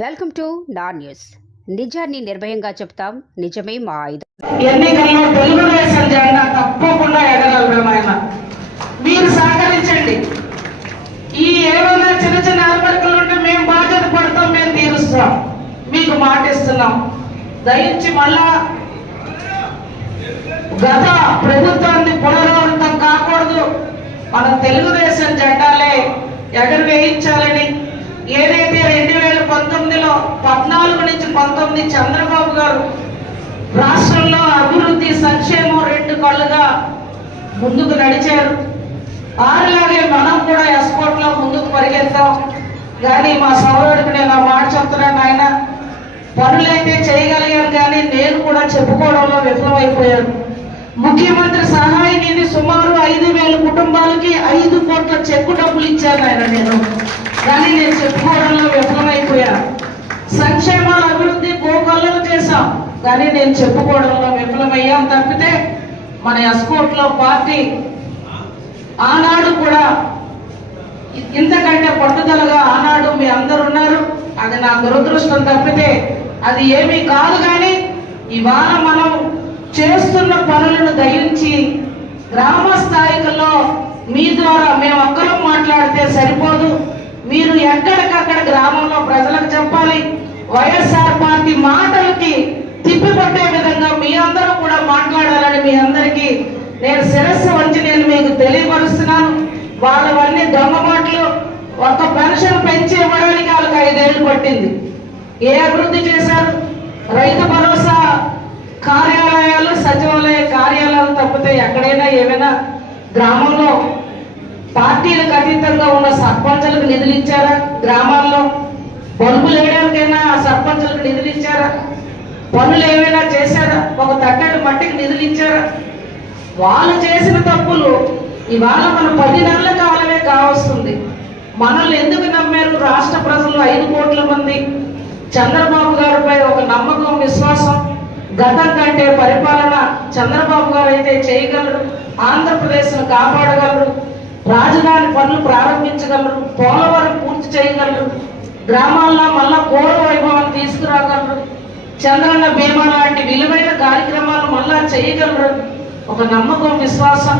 Welcome to నా news. నిజాన్ని నిర్భయంగా చెప్తాం, నిజమే మా ఆయుధం. ఎన్నికల్లో తెలుగుదేశం జెండా తప్పకుండా ఎగగలరు ఆయన. మీరు సహకరించండి. ఈ ఏమైనా చిన్న చిన్న అలవడికలు ఉంటే మేము బాధ్యత పడతాం, మేము తీరుస్తాం, మీకు మాట ఇస్తున్నాం. దయించి మళ్ళా గత ప్రభుత్వాన్ని పునరావృతం కాకూడదు, మన తెలుగుదేశం జెండాలే ఎగరవేయించాలని ఏదైతే 2019లో 14 నుంచి 19 చంద్రబాబు గారు రాష్ట్రంలో అభివృద్ధి సంక్షేమం రెండు కళ్ళుగా ముందుకు నడిచారు. ఆరులాగే మనం కూడా ఎస్పోర్ట్ లో ముందుకు పరిగెత్తాం. కానీ మా సోదరుడికి నేను ఆ మాట చెప్తున్నాను, ఆయన పనులైతే చేయగలిగాను కానీ నేను కూడా చెప్పుకోవడంలో విఫలమైపోయాను. ముఖ్యమంత్రి సహాయ నిధి సుమారు 5,000 కుటుంబాలకి 5 కోట్ల చెక్కు డబ్బులు ఇచ్చాను ఆయన నేను, కానీ నేను చెప్పుకోవడంలో విఫలమైపోయా. సంక్షేమాల అభివృద్ధి గోకల్లను చేశాం, కానీ నేను చెప్పుకోవడంలో విఫలమయ్యాం. తప్పితే మన ఎస్కోట్ లో పార్టీ ఆనాడు కూడా ఇంతకంటే పట్టుదలగా ఆనాడు మీ అందరు ఉన్నారు. అది నా దురదృష్టం తప్పితే అది ఏమీ కాదు. కానీ ఇవాళ మనం చేస్తున్న పనులను దయించి గ్రామ స్థాయిలో మీ ద్వారా మేము ఒక్కరం మాట్లాడితే సరిపోదు, మీరు ఎక్కడికక్కడ గ్రామంలో ప్రజలకు చెప్పాలి. వైఎస్ఆర్ పార్టీ మాటలకి తిప్పిపట్టే విధంగా మీ అందరూ కూడా మాట్లాడాలని మీ అందరికీ నేను శిరస్సు వంచి నేను మీకు తెలియపరుస్తున్నాను. వాళ్ళవన్నీ దొంగ మాటలు. ఒక్క పెన్షన్ పెంచి ఇవ్వడానికి వాళ్ళకి 5 ఏళ్ళు పట్టింది. ఏ అభివృద్ధి చేశారు? రైతు భరోసా కార్యాలయాలు, సచివాలయ కార్యాలయాలు తప్పితే ఎక్కడైనా ఏమైనా గ్రామంలో పార్టీలకు అతీతంగా ఉన్న సర్పంచులకు నిధులు ఇచ్చారా? గ్రామాల్లో బల్బులు వేయడానికైనా సర్పంచులకు నిధులు ఇచ్చారా? పనులు ఏమైనా చేశారా? ఒక తట్టడి మట్టికి నిధులు ఇచ్చారా? వాళ్ళు చేసిన తప్పులు ఇవాళ మన 10 నెలల కాలమే కావస్తుంది. మనల్ని ఎందుకు నమ్మారు రాష్ట్ర ప్రజలు? 5 కోట్ల మంది చంద్రబాబు గారిపై ఒక నమ్మకం, విశ్వాసం. గతం కంటే పరిపాలన చంద్రబాబు గారు అయితే చేయగలరు, ఆంధ్రప్రదేశ్ను కాపాడగలరు, రాజధాని పనులు ప్రారంభించగలరు, పోలవరం పూర్తి చేయగలరు, గ్రామాల్లో మళ్ళా పూర్వ వైభవాన్ని తీసుకురాగలరు, చంద్రన్న బీమా లాంటి విలువైన కార్యక్రమాలు మళ్ళా చేయగలరు. ఒక నమ్మకం, విశ్వాసం.